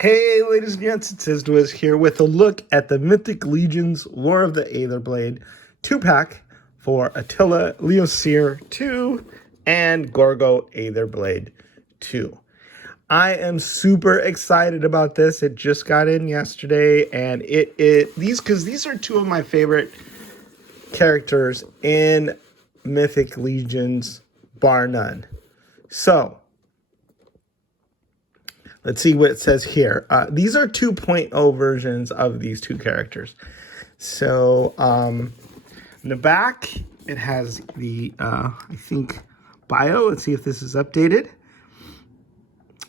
Hey, ladies and gents, it's Isdwiz here with a look at the Mythic Legions War of the Aetherblade 2-pack for Attila, Leoseer 2, and Gorgo Aetherblade 2. I am super excited about this. It just got in yesterday, and these are two of my favorite characters in Mythic Legions, bar none. So, let's see what it says here. These are 2.0 versions of these two characters. So, in the back, it has the, I think, bio. Let's see if this is updated.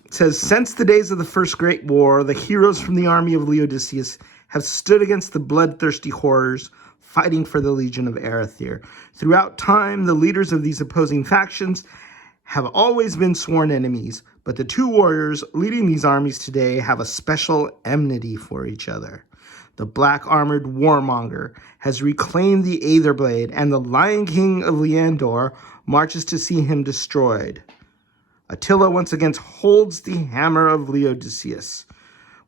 It says, since the days of the First Great War, the heroes from the army of Leodicius have stood against the bloodthirsty horrors, fighting for the Legion of Erethyr. Throughout time, the leaders of these opposing factions have always been sworn enemies, but the two warriors leading these armies today have a special enmity for each other. The black-armored warmonger has reclaimed the Aetherblade, and the Lion King of Leandor marches to see him destroyed. Attila once again holds the hammer of Leodicius,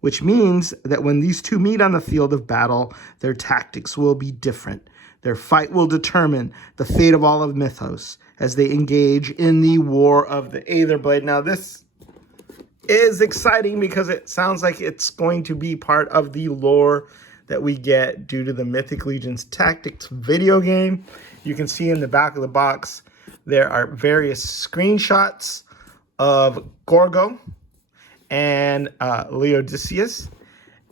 which means that when these two meet on the field of battle, their tactics will be different. Their fight will determine the fate of all of Mythos as they engage in the War of the Aetherblade. Now, this is exciting because it sounds like it's going to be part of the lore that we get due to the Mythic Legions Tactics video game. You can see in the back of the box, there are various screenshots of Gorgo and Leodicius,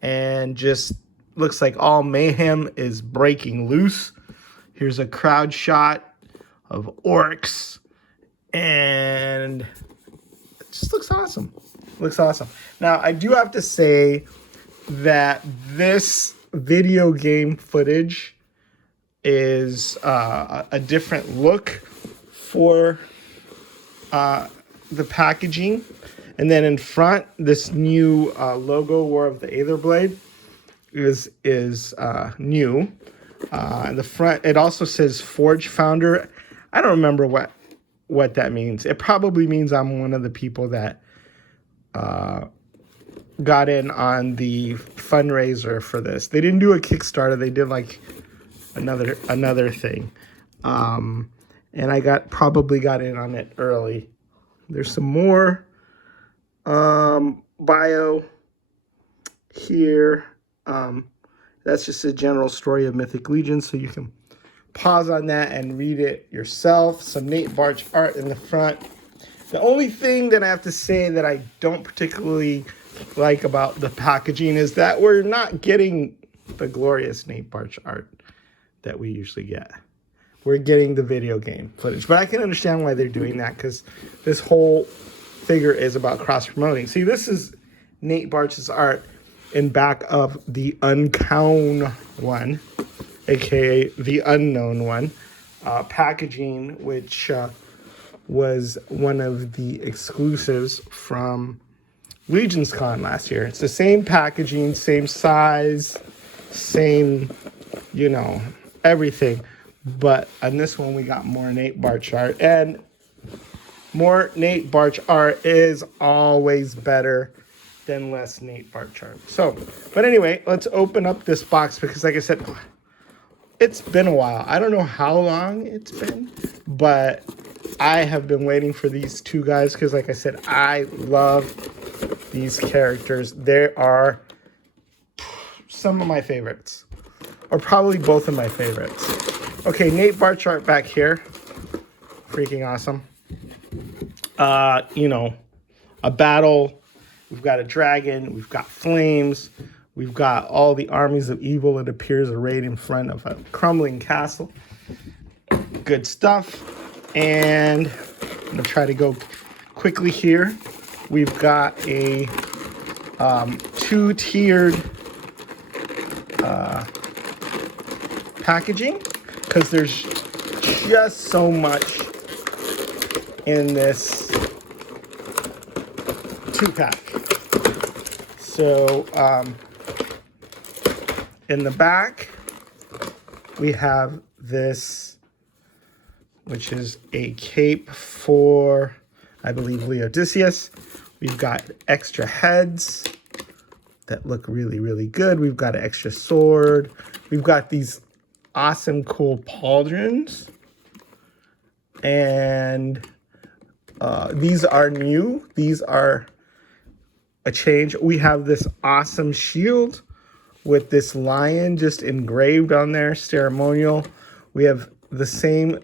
and just looks like all mayhem is breaking loose. Here's a crowd shot of orcs, and it just looks awesome. Looks awesome. Now, I do have to say that this video game footage is a different look for the packaging. And then in front, this new logo, War of the Aetherblade, is new. In the front, it also says Forge Founder. I don't remember what that means. It probably means I'm one of the people that got in on the fundraiser for this. They didn't do a Kickstarter. They did like another thing. And I probably got in on it early. There's some more bio here. That's just a general story of Mythic Legion, so you can pause on that and read it yourself. Some Nate Barch art in the front. The only thing that I have to say that I don't particularly like about the packaging is that we're not getting the glorious Nate Barch art that we usually get. We're getting the video game footage. But I can understand why they're doing that, because this whole figure is about cross-promoting. See, this is Nate Barch's art in back of the Uncown one, aka the Unknown one, packaging, which was one of the exclusives from Legions Con last year. It's the same packaging, same size, same, everything. But on this one, we got more Nate Barch art. And more Nate Barch art is always better than less Nate Barch art. So, but anyway, let's open up this box because, like I said, it's been a while. I don't know how long it's been, but I have been waiting for these two guys because, like I said, I love these characters. They are some of my favorites, or probably both of my favorites. Okay, Nate Barch art back here. Freaking awesome. A battle. We've got a dragon. We've got flames. We've got all the armies of evil. It appears arrayed in front of a crumbling castle. Good stuff. And I'm going to try to go quickly here. We've got a two-tiered packaging, because there's just so much in this 2-pack. So in the back, we have this, which is a cape for, I believe, Leodicius. We've got extra heads that look really, really good. We've got an extra sword. We've got these awesome, cool pauldrons. And these are new. These are a change. We have this awesome shield with this lion just engraved on there, ceremonial. We have the same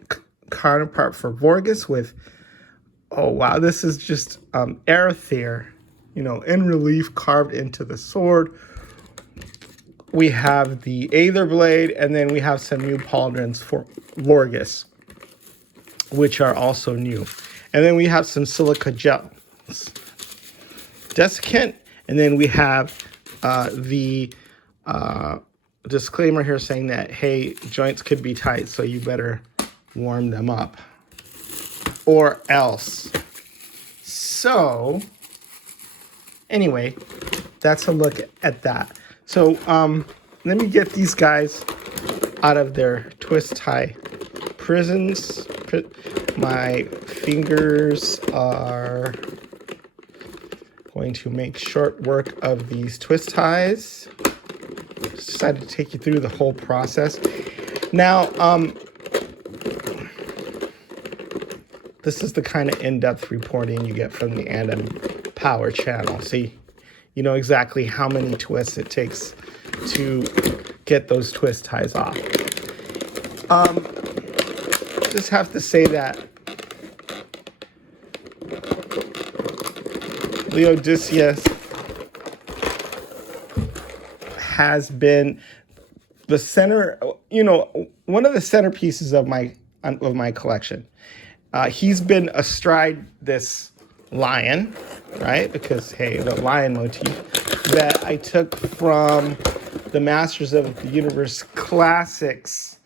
counterpart for Vorgus with, oh wow, this is just Arethyr, in relief carved into the sword. We have the Aether Blade, and then we have some new pauldrons for Vorgus, which are also new. And then we have some silica gels, desiccant, and then we have the disclaimer here saying that, hey, joints could be tight, so you better warm them up or else. So anyway, that's a look at that. So let me get these guys out of their twist tie prisons. My fingers are going to make short work of these twist ties. Just decided to take you through the whole process. Now, this is the kind of in-depth reporting you get from the Andom Power channel. See, you know exactly how many twists it takes to get those twist ties off. Just have to say that Laodicea has been the center, one of the centerpieces of my collection. He's been astride this lion, right? Because, hey, the lion motif that I took from the Masters of the Universe Classics,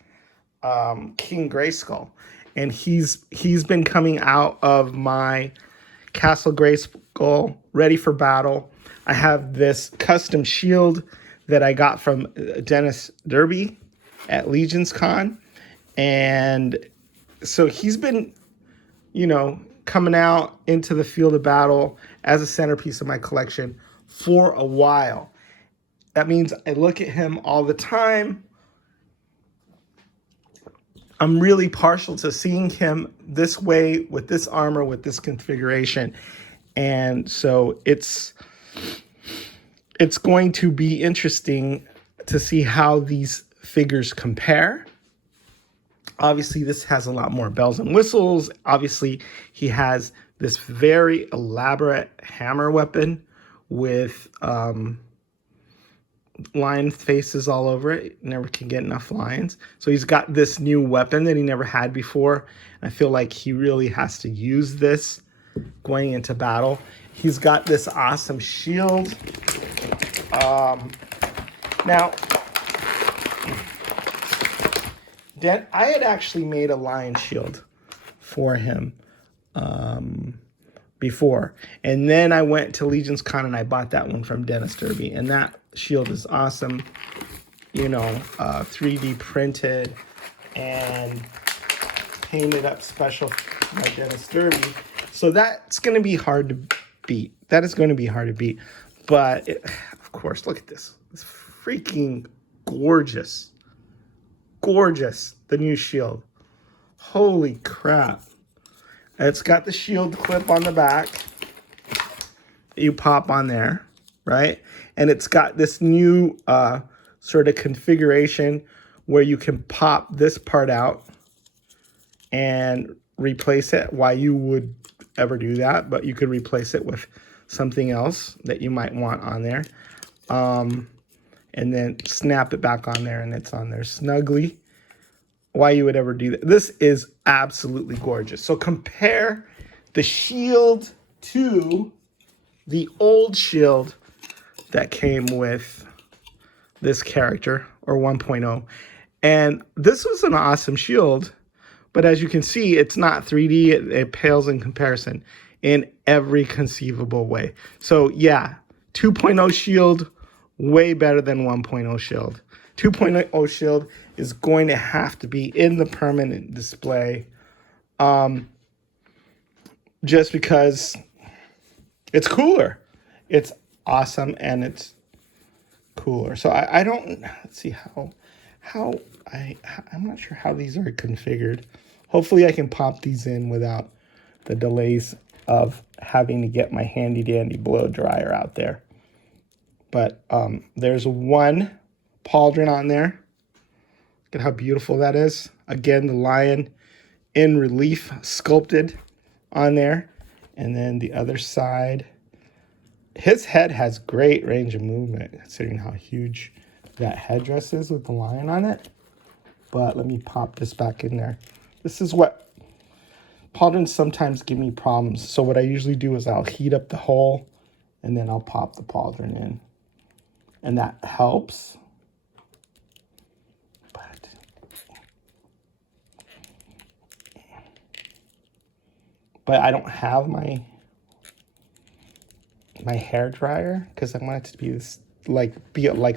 King Grayskull. And he's been coming out of my Castle Grayskull, ready for battle. I have this custom shield that I got from Dennis Derby at Legion's Con. And so he's been, coming out into the field of battle as a centerpiece of my collection for a while. That means I look at him all the time. I'm really partial to seeing him this way, with this armor, with this configuration. And so it's going to be interesting to see how these figures compare. Obviously, this has a lot more bells and whistles. Obviously, he has this very elaborate hammer weapon with lion faces all over it. Never can get enough lions. So he's got this new weapon that he never had before. I feel like he really has to use this going into battle. He's got this awesome shield. Now, I had actually made a lion shield for him before. And then I went to Legion's Con and I bought that one from Dennis Derby. And that shield is awesome, 3D printed and painted up special by Dennis Derby. So that's going to be hard to beat. That is going to be hard to beat. But, of course, look at this. It's freaking gorgeous. Gorgeous, the new shield. Holy crap. It's got the shield clip on the back. You pop on there, right? And it's got this new sort of configuration where you can pop this part out and replace it. Why you would ever do that, but you could replace it with something else that you might want on there. And then snap it back on there and it's on there snugly. Why you would ever do that. This is absolutely gorgeous. So compare the shield to the old shield that came with this character, or 1.0. And this was an awesome shield, but as you can see, it's not 3D. It pales in comparison in every conceivable way. So yeah, 2.0 shield, way better than 1.0 shield. 2.0 shield is going to have to be in the permanent display, just because it's cooler. It's awesome, and it's cooler. So I don't, let's see I'm not sure how these are configured. Hopefully I can pop these in without the delays of having to get my handy dandy blow dryer out there. But there's one pauldron on there. Look at how beautiful that is. Again, the lion in relief, sculpted on there. And then the other side, his head has great range of movement, considering how huge that headdress is with the lion on it. But let me pop this back in there. This is what pauldrons sometimes give me problems. So what I usually do is I'll heat up the hole and then I'll pop the pauldron in. And that helps. But I don't have my hair dryer because I want it to be this like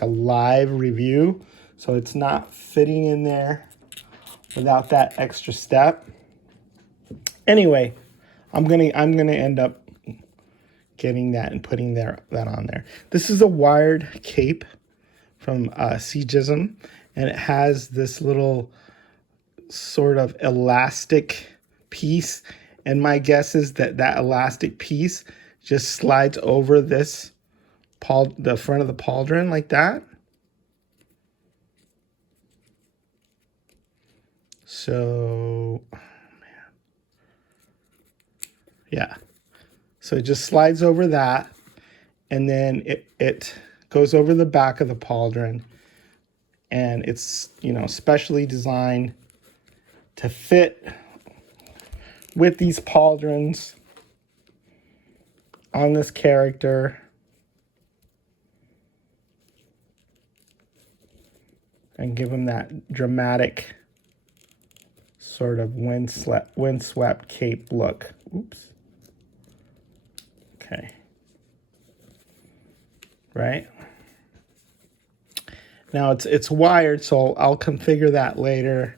a live review. So it's not fitting in there without that extra step. Anyway, I'm gonna end up getting that and putting that on there. This is a wired cape from Seejism, and it has this little sort of elastic piece. And my guess is that elastic piece just slides over this the front of the pauldron like that. So, oh man. Yeah. So it just slides over that, and then it goes over the back of the pauldron, and it's, you know, specially designed to fit with these pauldrons on this character. And give him that dramatic sort of windswept cape look. Oops. Okay. Right? Now it's wired, so I'll configure that later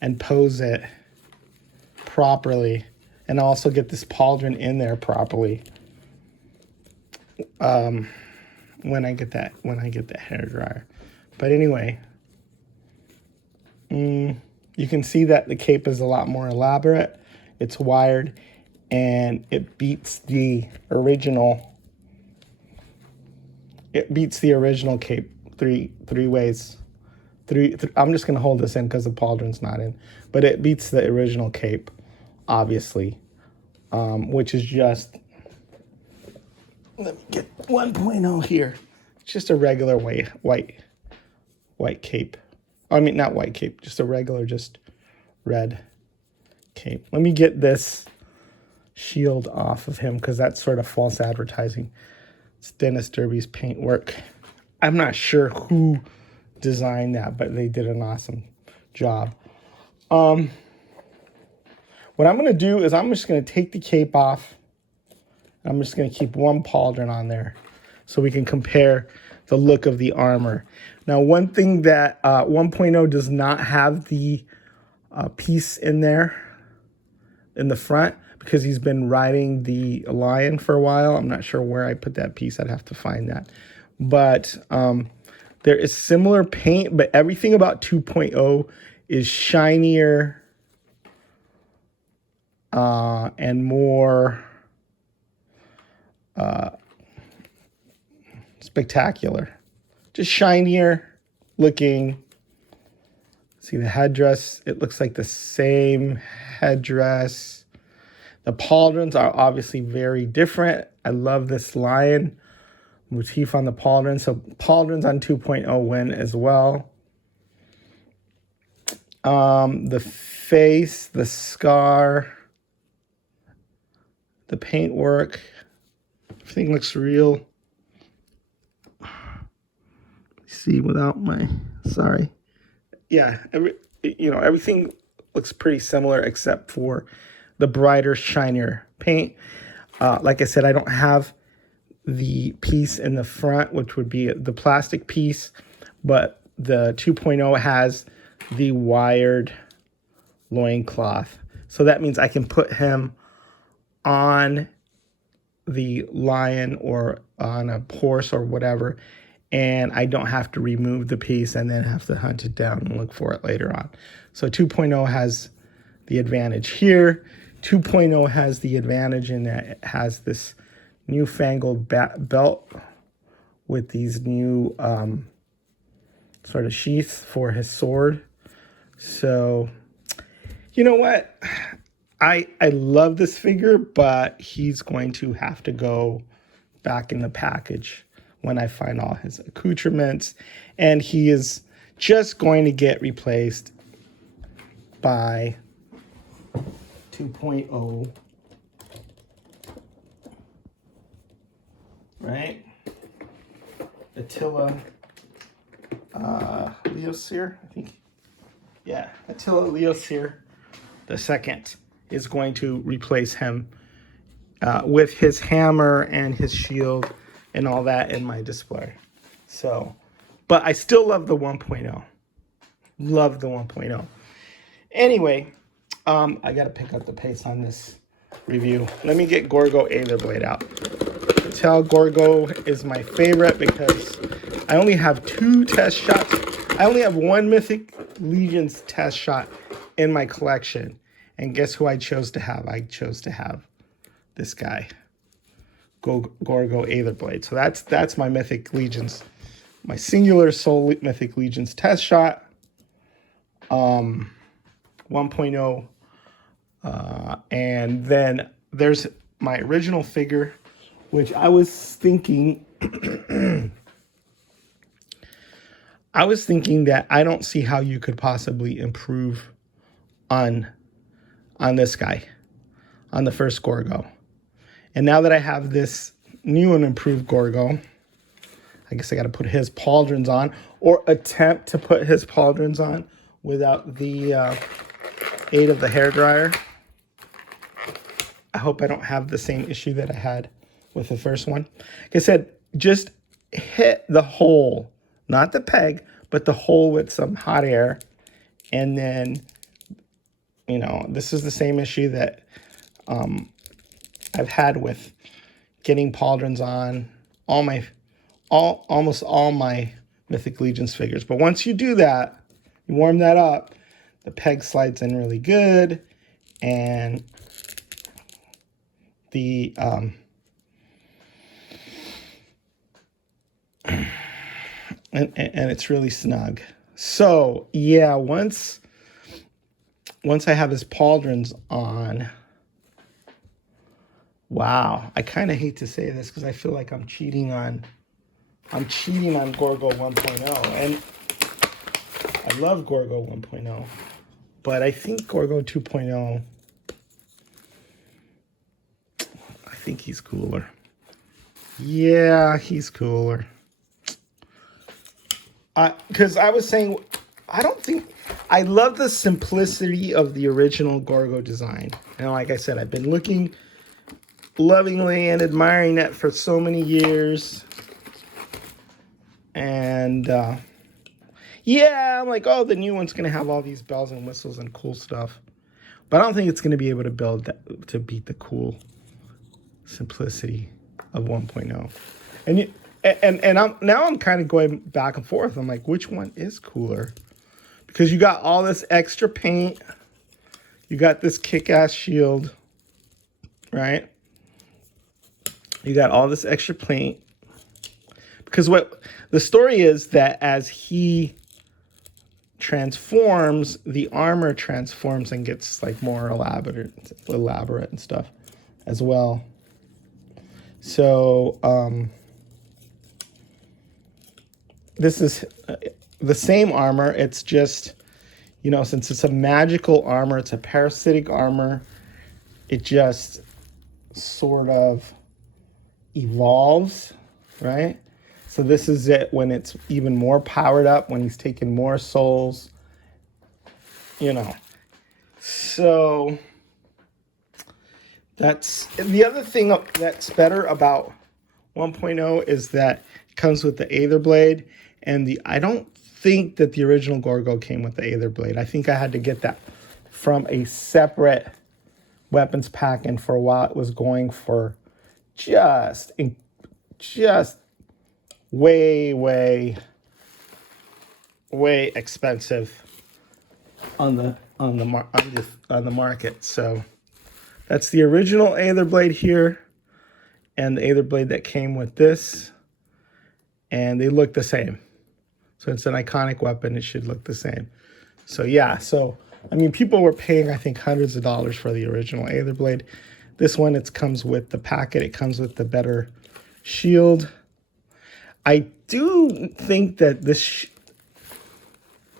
and pose it properly, and also get this pauldron in there properly when I get the hair dryer. But anyway, you can see that the cape is a lot more elaborate. It's wired, and it beats the original. It beats the original cape three ways. I'm just gonna hold this in because the pauldron's not in, but it beats the original cape, obviously, which is just, let me get 1.0 here. It's just a regular white cape. I mean, not white cape, just a regular, just red cape. Let me get this shield off of him because that's sort of false advertising. It's Dennis Derby's paintwork. I'm not sure who designed that, but they did an awesome job. What I'm going to do is I'm just going to take the cape off. I'm just going to keep one pauldron on there so we can compare the look of the armor. Now, one thing that 1.0 does not have the piece in there in the front because he's been riding the lion for a while. I'm not sure where I put that piece. I'd have to find that. But there is similar paint, but everything about 2.0 is shinier and more spectacular. Just shinier looking. See the headdress, it looks like the same headdress. The pauldrons are obviously very different. I love this lion motif on the pauldron. So pauldrons on 2.0 win as well. The face, the scar, the paintwork, everything looks real. See, without my, sorry. Yeah, everything looks pretty similar except for the brighter, shinier paint. Like I said, I don't have the piece in the front, which would be the plastic piece, but the 2.0 has the wired loincloth. So that means I can put him on the lion or on a horse or whatever, and I don't have to remove the piece and then have to hunt it down and look for it later on. So 2.0 has the advantage here. 2.0 has the advantage in that it has this newfangled belt with these new sort of sheaths for his sword. So, you know what? I love this figure, but he's going to have to go back in the package when I find all his accoutrements. And he is just going to get replaced by 2.0. Right? Attila Leosir, I think. Yeah, Attila Leosir the second is going to replace him with his hammer and his shield and all that in my display. So, but I still love the 1.0. Love the 1.0. Anyway, I got to pick up the pace on this review. Let me get Gorgo Aetherblade out. Tell Gorgo is my favorite because I only have 2 test shots. I only have 1 Mythic Legions test shot in my collection. And guess who I chose to have? I chose to have this guy, Gorgo Aetherblade. So that's my Mythic Legions, my singular soul Mythic Legions test shot. 1.0. And then there's my original figure, which I was thinking, that I don't see how you could possibly improve on this guy, on the first Gorgo. And now that I have this new and improved Gorgo, I guess I got to put his pauldrons on, or attempt to put his pauldrons on without the aid of the hairdryer. I hope I don't have the same issue that I had with the first one. Like I said, just hit the hole, not the peg, but the hole with some hot air. And then, you know, this is the same issue that I've had with getting pauldrons on almost all my Mythic Legions figures. But once you do that, you warm that up, the peg slides in really good, and the and it's really snug. So yeah, once I have his pauldrons on, wow, I kind of hate to say this because I feel like I'm cheating on Gorgo 1.0, and I love Gorgo 1.0, but I think Gorgo 2.0, I think he's cooler. Yeah, he's cooler. Because I was saying, I love the simplicity of the original Gorgo design. And like I said, I've been looking lovingly and admiring it for so many years. And yeah, I'm like, oh, the new one's going to have all these bells and whistles and cool stuff. But I don't think it's going to be able to build that, to beat the cool simplicity of 1.0. And I'm kind of going back and forth. I'm like, which one is cooler? Because you got all this extra paint. You got this kick-ass shield, right? You got all this extra paint. Because what the story is that as he transforms, the armor transforms and gets like more elaborate and stuff as well. So this is the same armor. It's just, you know, since it's a magical armor, it's a parasitic armor, it just sort of evolves, right? So this is it when it's even more powered up, when he's taking more souls, you know. So that's the other thing that's better about 1.0 is that it comes with the Aetherblade, and I don't think that the original Gorgo came with the Aetherblade. I think I had to get that from a separate weapons pack, and for a while it was going for just way, way, way expensive on the market. So that's the original Aether blade here, and the Aether blade that came with this, and they look the same. So it's an iconic weapon. It should look the same. So yeah, so I mean, people were paying, I think, hundreds of dollars for the original Aether blade. This one, it comes with the packet. It comes with the better shield. I do think that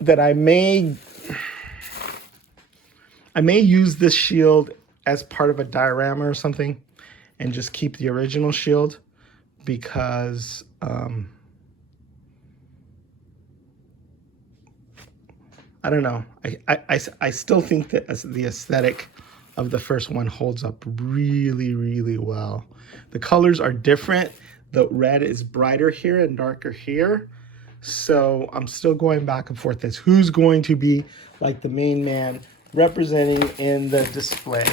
that I may use this shield as part of a diorama or something, and just keep the original shield, because I don't know. I still think that the aesthetic of the first one holds up really, really well. The colors are different. The red is brighter here and darker here. So I'm still going back and forth as who's going to be like the main man representing in the display.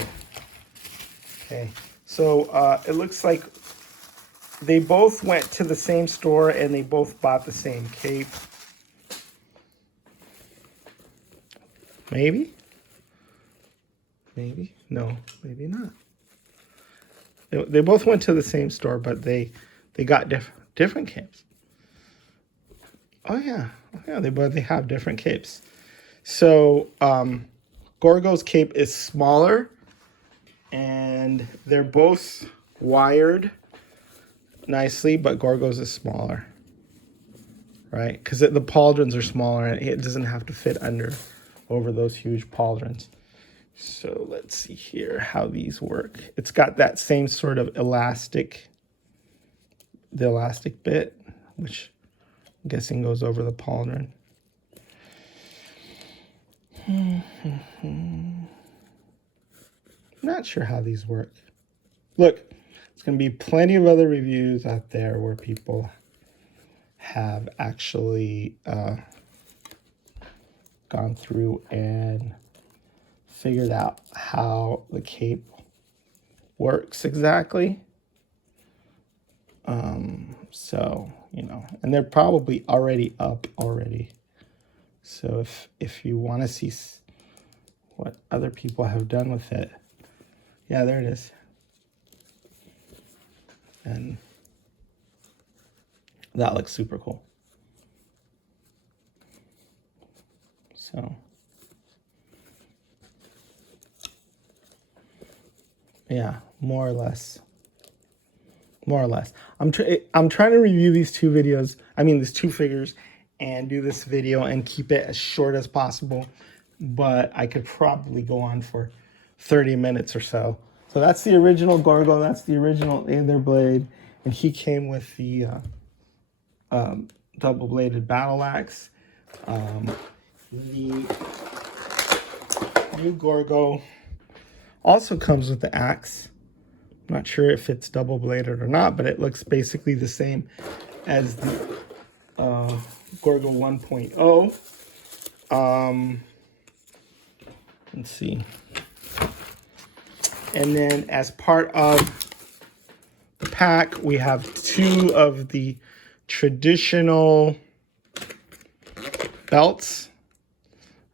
Okay, so it looks like they both went to the same store and they both bought the same cape. Maybe? Maybe? No, maybe not. They both went to the same store, but they got different capes. Oh yeah, they have different capes. So Gorgo's cape is smaller, and they're both wired nicely, but Gorgo's is smaller, right? Because the pauldrons are smaller, and it doesn't have to fit over those huge pauldrons. So let's see here how these work. It's got that same sort of elastic bit, which I'm guessing goes over the pauldron. Not sure how these work. Look, there's going to be plenty of other reviews out there where people have actually gone through and figured out how the cape works exactly. So, you know, and they're probably already up already. So if you want to see what other people have done with it, yeah, there it is. And that looks super cool. So yeah, more or less. I'm trying to review these two figures, and do this video and keep it as short as possible, but I could probably go on for 30 minutes or so. So that's the original Gorgo, that's the original Aether blade, and he came with the double-bladed battle axe. The new Gorgo also comes with the axe. I'm not sure if it's double-bladed or not, but it looks basically the same as the Gorgo 1.0. Let's see. And then as part of the pack, we have two of the traditional belts,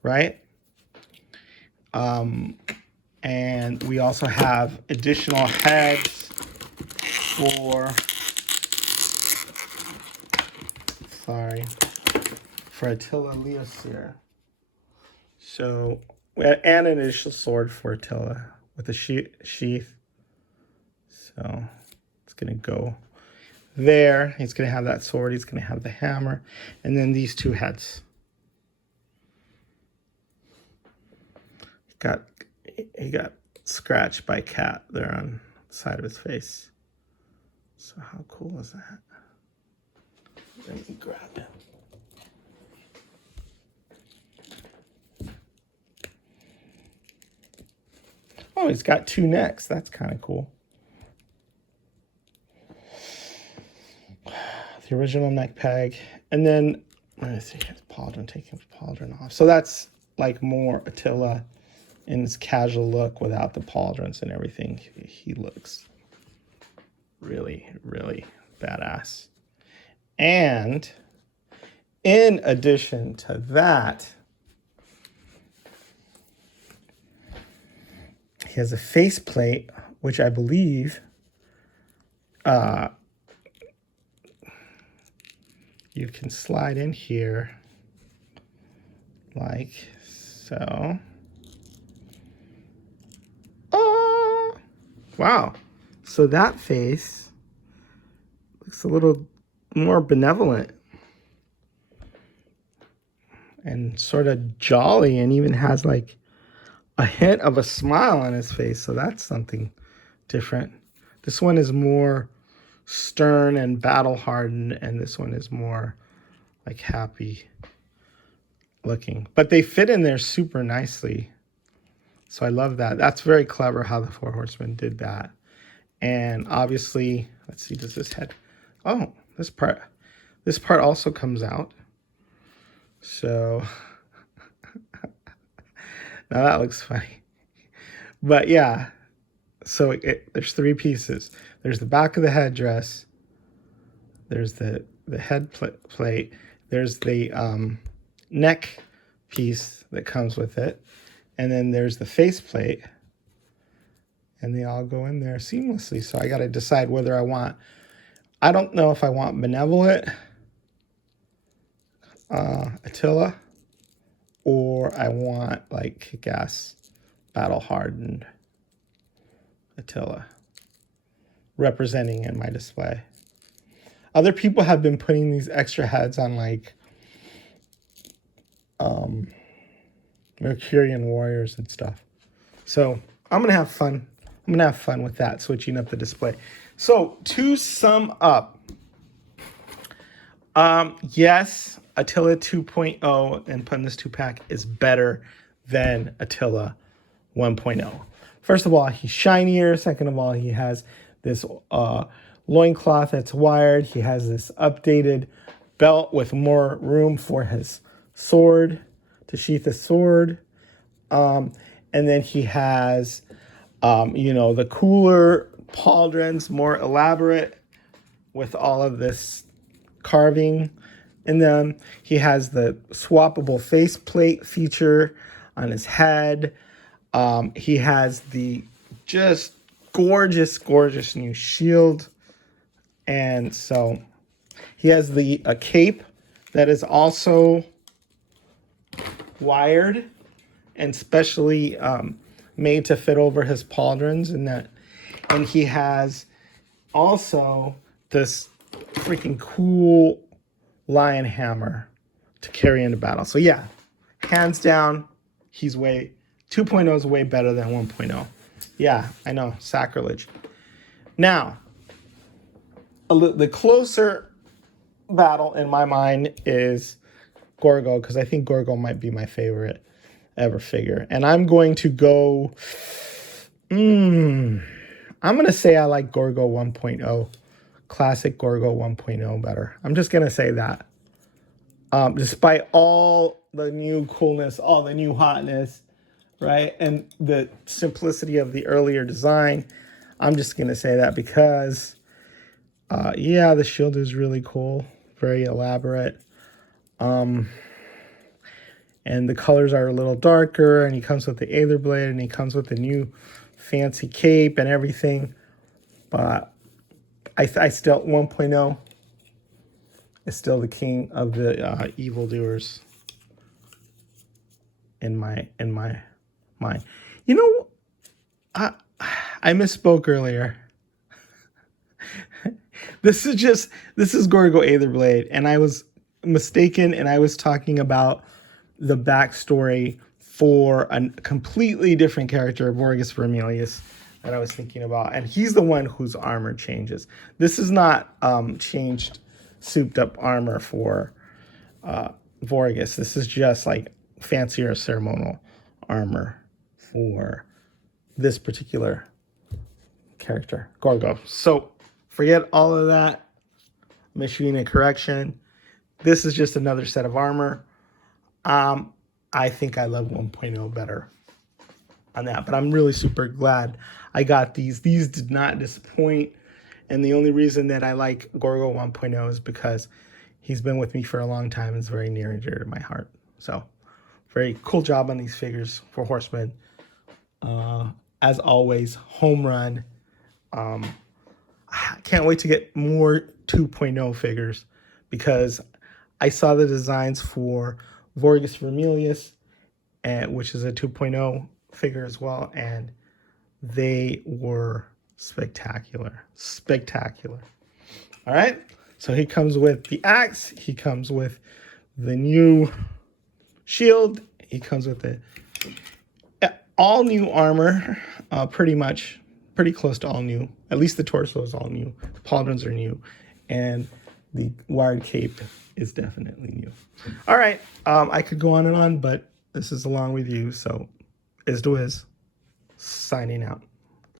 right? And we also have additional heads for Attila Leosir. So, and an initial sword for Attila with a sheath. So, it's going to go there. He's going to have that sword. He's going to have the hammer. And then these two heads. He got scratched by a cat there on the side of his face. So how cool is that? Let me grab it. Oh, he's got two necks. That's kind of cool. The original neck peg. And then, let me see, his pauldron, taking his pauldron off. So that's like more Attila in his casual look without the pauldrons and everything. He looks really, really badass. And in addition to that, he has a faceplate, which I believe you can slide in here like so. Oh, wow. So that face looks a little more benevolent and sort of jolly, and even has like a hint of a smile on his face. So that's something different. This one is more stern and battle hardened, and this one is more like happy looking. But they fit in there super nicely. So I love that. That's very clever how the Four Horsemen did that. And obviously, let's see, does this head... Oh, this part also comes out. So now that looks funny. But yeah, so there's three pieces. There's the back of the headdress. There's the head plate. There's the neck piece that comes with it. And then there's the face plate. And they all go in there seamlessly. So I got to decide whether I don't know if I want benevolent Attila, or I want like kick-ass battle-hardened Attila representing in my display. Other people have been putting these extra heads on like Mercurian warriors and stuff. So I'm going to have fun. I'm going to have fun with that, switching up the display. So to sum up, yes, Attila 2.0 and putting this 2-pack is better than Attila 1.0. First of all, he's shinier. Second of all, he has this loincloth that's wired. He has this updated belt with more room for his sword, to sheath his sword. And then he has, the cooler pauldrons, more elaborate with all of this carving in them. He has the swappable faceplate feature on his head. He has the just gorgeous, gorgeous new shield. And so he has a cape that is also wired and specially made to fit over his pauldrons, and he has also this freaking cool lion hammer to carry into battle. So yeah, hands down, 2.0 is way better than 1.0. Yeah, I know, sacrilege. Now, the closer battle in my mind is Gorgo, because I think Gorgo might be my favorite ever figure. And I'm going to go... I'm going to say I like Gorgo 1.0. Classic Gorgo 1.0 better. I'm just going to say that. Despite all the new coolness, all the new hotness, right? And the simplicity of the earlier design, I'm just going to say that because, the shield is really cool. Very elaborate. And the colors are a little darker, and he comes with the Aether Blade, and he comes with the new fancy cape and everything. But I still, 1.0 is still the king of the evildoers in my mind. I misspoke earlier. This is Gorgo Aether Blade, and I was mistaken, and I was talking about the backstory for a completely different character, Vorgus Vermilius, that I was thinking about, and he's the one whose armor changes. This is not changed, souped up armor for Vorgus. This is just like fancier ceremonial armor for this particular character, Gorgo. So forget all of that. I'm issuing a correction. This is just another set of armor. I think I love 1.0 better on that, but I'm really super glad I got these. These did not disappoint. And the only reason that I like Gorgo 1.0 is because he's been with me for a long time and is very near and dear to my heart. So, very cool job on these figures for Horsemen. As always, home run. I can't wait to get more 2.0 figures because I saw the designs for Vorgus Vermilius, which is a 2.0 figure as well, and they were spectacular. Spectacular. All right. So he comes with the axe. He comes with the new shield. He comes with the all new armor, pretty much. Pretty close to all new. At least the torso is all new. The pauldrons are new. And the wired cape is definitely new. All right. I could go on and on, but this is a long review. So, Is signing out.